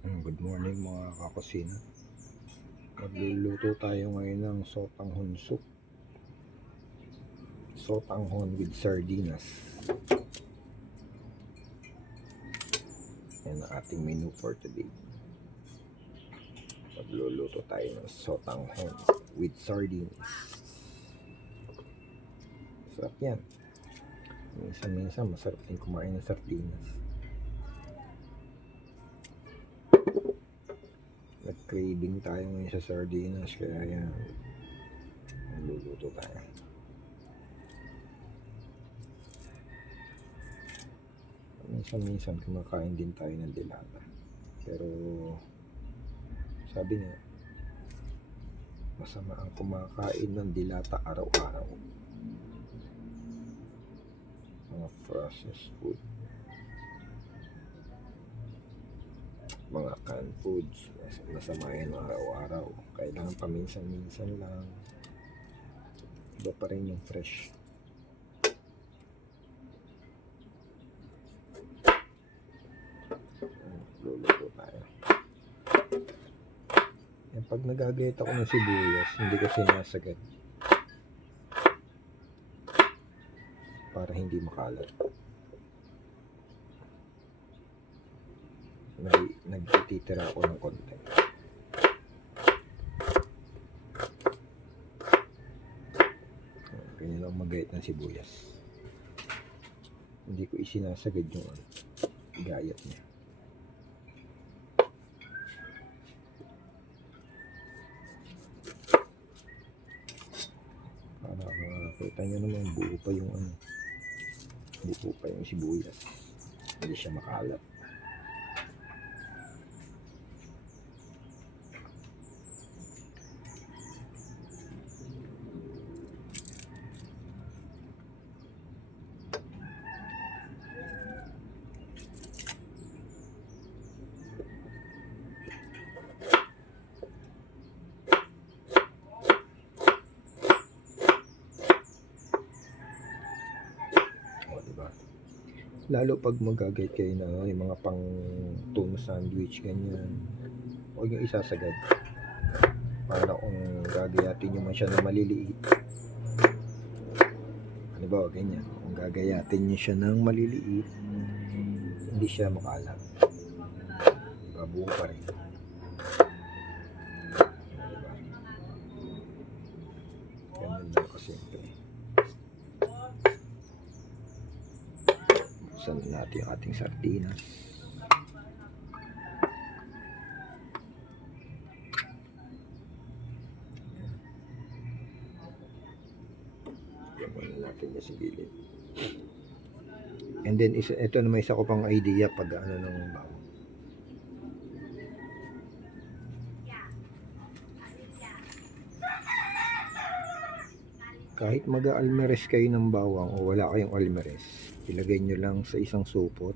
Good morning mga kakusina. Magluluto tayo ngayon ng sotanghon soup. Sotanghon with sardinas. Yan ang ating menu for today. Magluluto tayo ng sotanghon with sardines. Sarap yan. Minsan masarap din kumain ng sardinas. Nag-craving tayo ngayon sa sardinas, kaya yan, magluluto tayo. Minsan kumakain din tayo ng dilata, pero sabi niya masama ang kumakain ng dilata araw-araw. Mga processed food, mga canned foods, masama yan araw-araw. Kailangan paminsan-minsan lang. Iba pa rin yung fresh. Luluto tayo. Yan, pag nagagayat ako ng sibuyas, hindi ko sinasagad para hindi makalat. Nagtitira ako ng konti. Ganyan lang magayat ng sibuyas. Hindi ko isinasagad yung gayat niya. Para makita nyo naman, buo pa yung sibuyas. Hindi siya makalat. Lalo pag magagayat kayo na yung mga pang tuna sandwich, ganyan, huwag yung isasagad. Para kung gagayatin nyo man siya na maliliit, ano ba, ganyan, kung gagayatin nyo siya ng maliliit, hindi siya makalat. Buo pa rin. Ganyan lang kasimple. Buksan natin yung ating sardinas. Gawan natin yung sigilid. And then ito na, may isa ko pang idea pag ano ng bawang. Kahit mag-almeres kayo ng bawang o wala kayong almeres, ilagay nyo lang sa isang supot.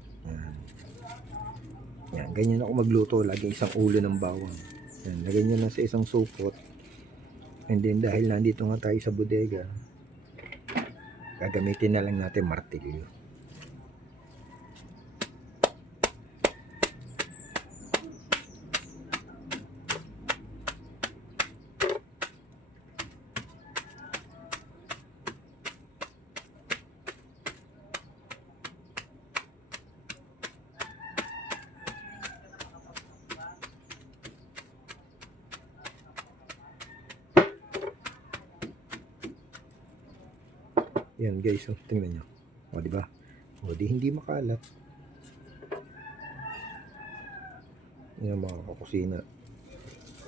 Yan, ganyan ako magluto, lagi isang ulo ng bawang. Yan, lagay nyo lang sa isang supot. And then dahil nandito nga tayo sa bodega, gagamitin na lang natin martilyo. Yan guys, tingnan nyo. O diba? O di hindi makalat. Yan mga kakusina.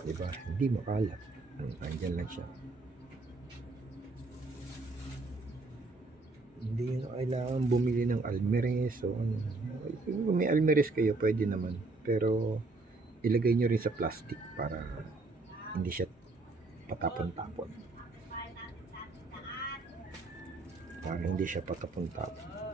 Diba? Hindi makalat. Andyan lang siya. Hindi nyo kailangan bumili ng almeres o ano. Kung may almeres kayo, pwede naman. Pero ilagay nyo rin sa plastic para hindi siya patapon-tapon. Para hindi siya patapon-tapon.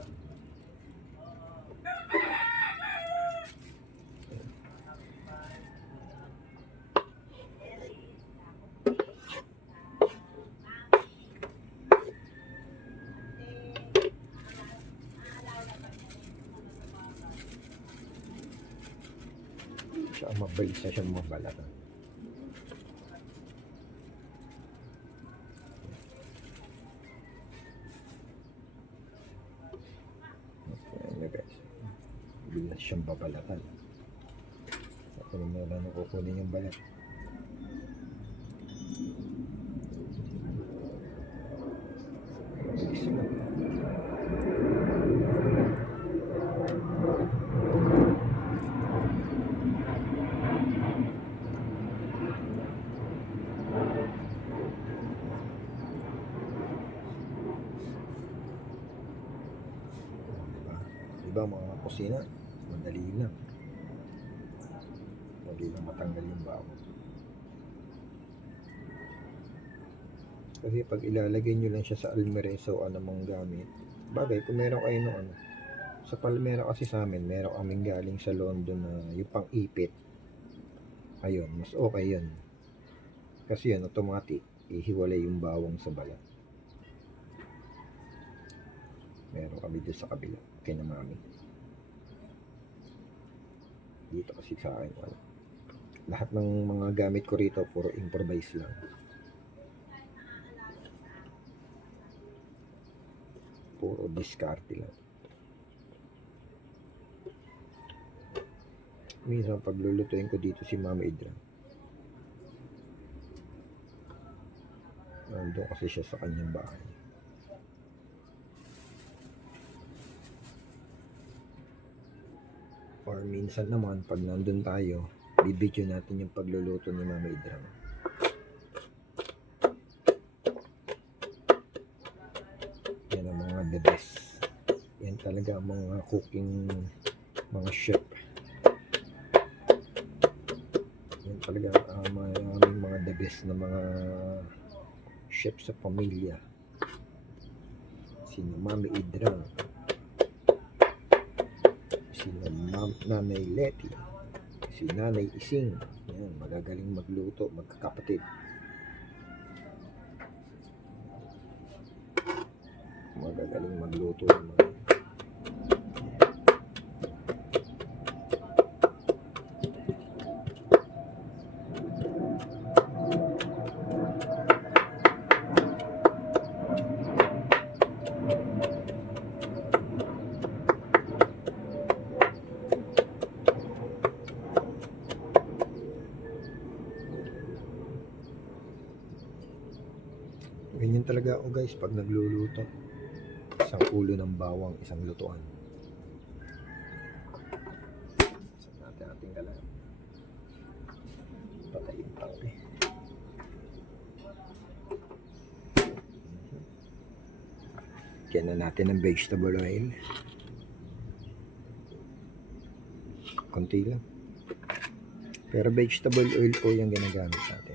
Saka mabilis na siyang mabalat. Ayan na guys. Mabilis na siyang babalatan. Kukunin na lang kukunin yung balat. Mabilis na. Diba mga kusina, madali lang matanggal yung bawang. Kasi pag ilalagay nyo lang siya sa almireza o anumang gamit, bagay kung meron kayo ng ano, sa Palmera kasi sa amin, meron kaming galing sa London na yung pang-ipit. Ayun, mas okay yun. Kasi yun, automatic, ihiwalay yung bawang sa balat. Meron kami doon sa kabila, kay na mami. Dito kasi sa akin, wala. Lahat ng mga gamit ko rito, puro improvise lang. Puro diskarte lang. Minsan paglulutuin ko dito si Mama Idra. Nandun kasi siya sa kanyang bahay. Or minsan naman pag nandun tayo, bibidyo natin yung pagluluto ni Mama Idra. Yan ang mga the best. Yan talaga ang mga cooking, mga chef. Yan talaga maraming mga the best na mga chef sa pamilya. Sino Mami Idra, sino Nanay Leti, si Nanay Ising. Yan, magagaling magluto, magkakapatid. Magagaling magluto yung mga ganyan talaga ako guys pag nagluluto. Isang ulo ng bawang, isang lutuan. Saan natin ating galang. Patay yung tangke. Kaya na natin ng vegetable oil. Konti lang. Pero vegetable oil po yung ginagamit natin.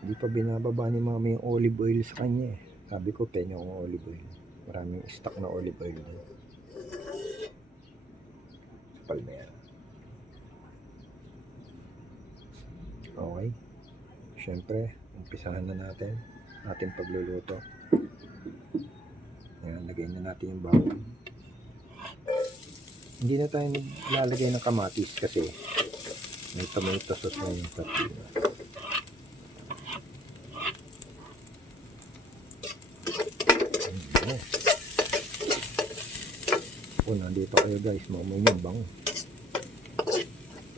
Hindi pa binababa ni Mami yung olive oil sa kanya eh. Sabi ko, penyo akong olive oil. Maraming stock na olive oil din. Sa Palmera. Okay. Siyempre, umpisahan na natin ating pagluluto. Ayan, lagay na natin yung bawang. Hindi na tayo naglalagay ng kamatis kasi may tomato sauce na yung sardinas. Nandito kayo guys, mamoy yung bango.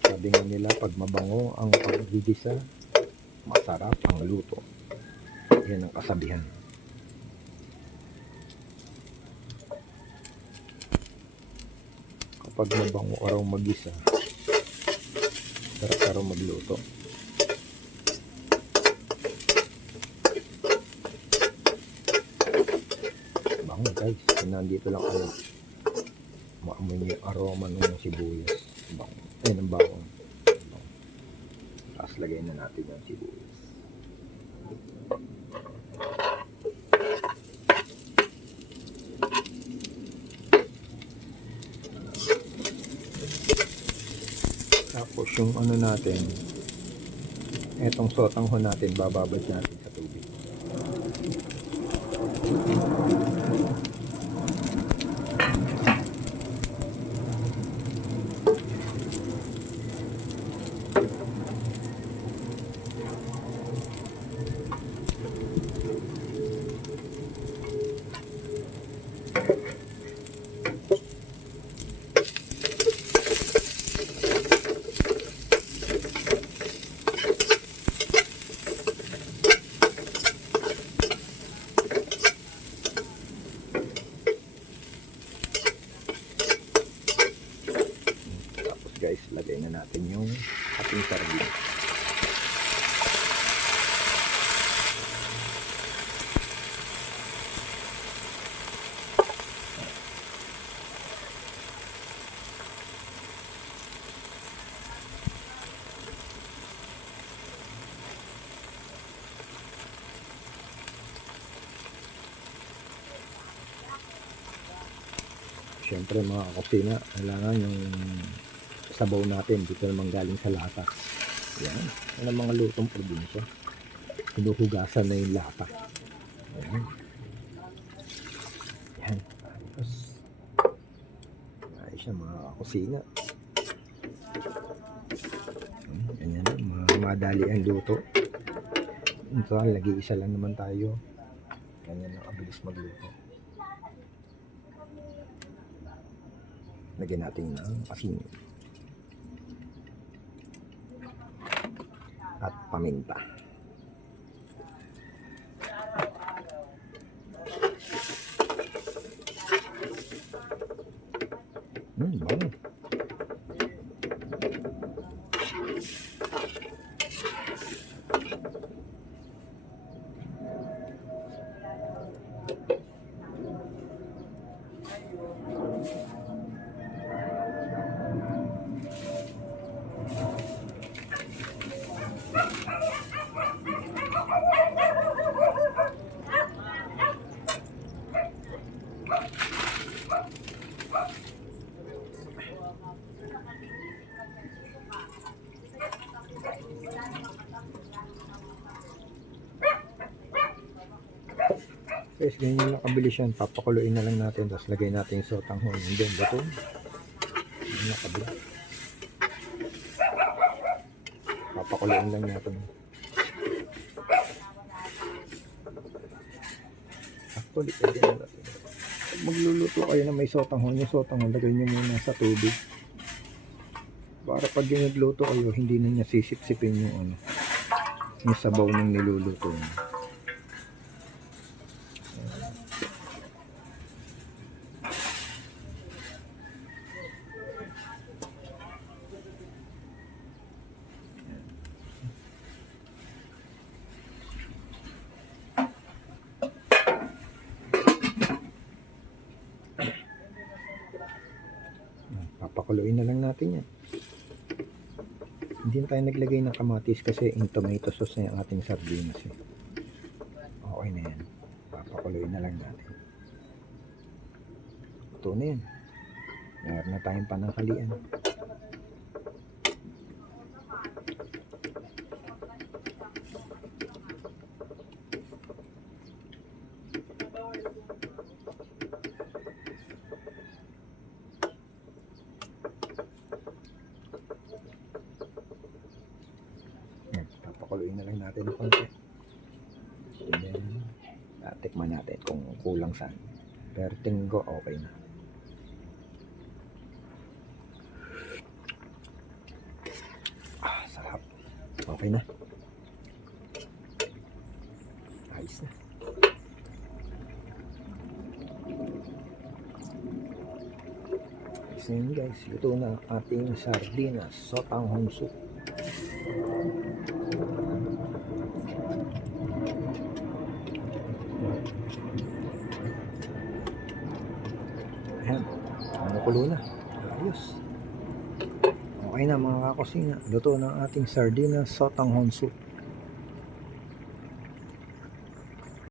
Sabi nga nila pag mabango ang paggigisa, masarap ang luto. Yan ang kasabihan. Kapag mabango araw magisa, sarap araw magluto. Bango guys, nandito lang kayo. Maamoy niyo yung aroma ng sibuyas. Ayun ang bawang. Tapos lagay na natin yung sibuyas. Tapos yung ano natin, etong sotanghon natin, bababad natin sa tubig. guys, lagay na natin yung ating sardinas. Siyempre mga kusina, kailangan yung sabaw natin dito naman galing sa lata. Yan. Yan ang mga lutong probinsya. Hinuhugasan na yung lata. Yan. Yan. Tapos, ayos siya mga kusina. Ganyan na, mga madali ang luto. Ito, lagi-isa lang naman tayo. Ganyan na, kabilis magluto. Lagyan natin ng asin at paminta. Bango. Guys, ganyan lang kabilis yan. Papakuluin na lang natin. Tapos lagay natin yung sotanghon. And then, bato. Ganyan lang kabilis. Papakuluin lang natin. Actually, pwede na natin. Pag magluluto kayo na may sotanghon, yung sotanghon, lagay nyo muna sa tubig. Para pag yung nagluto kayo, hindi na niya sisip-sipin yung yung sabaw ng niluluto niya. Papakuluin na lang natin yan. Hindi na tayo naglagay ng kamatis kasi in tomato sauce na yung ating sardinas. Okay na yan. Papakuluin na lang natin. Ito na yan. Meron na tayong panangkalian. Pakuluin na lang natin ng konti. And then, tikman natin kung kulang saan. Pero tingin ko okay na. Sarap. Okay na. Ayos na. So yun guys, luto na ating sardinas sotanghon soup. Ayan, kumukulo na. Ayos. Okay na mga kakusina, luto na ating sardinas sotanghon soup.